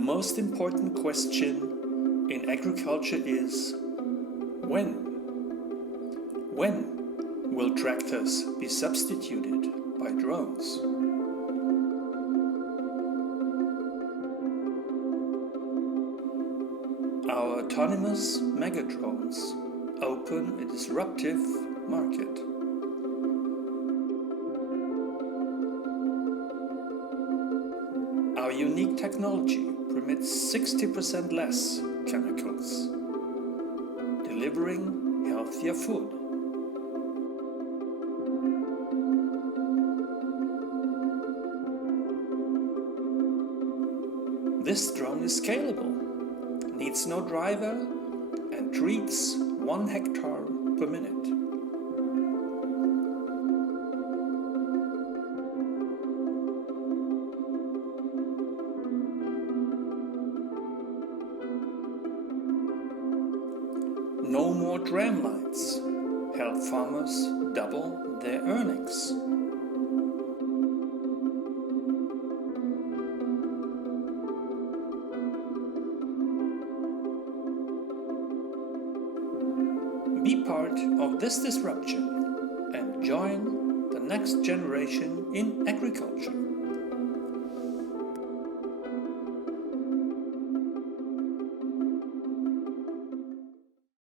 most important question in agriculture is when? When will tractors be substituted by drones? Our autonomous megadrones open a disruptive market. Our unique technology permits 60% less chemicals, delivering healthier food. This drone is scalable, needs no driver, and treats 1 hectare per minute. No more tram lines help farmers double their earnings. Be part of this disruption and join the next generation in agriculture.